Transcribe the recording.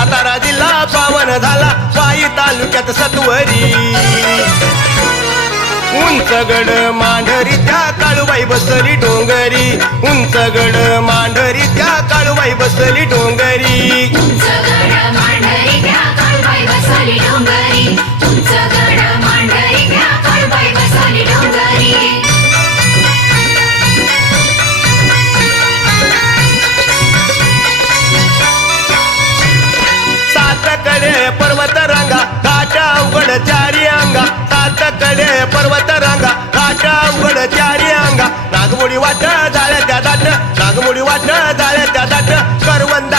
सातारा जिल्हा पावन झाला वाई तालुक्यात सत्वरी उंचगड मांढरी त्या काळूबाई बसली डोंगरी उंचगड मांढरी त्या काळूबाई बसली डोंगरी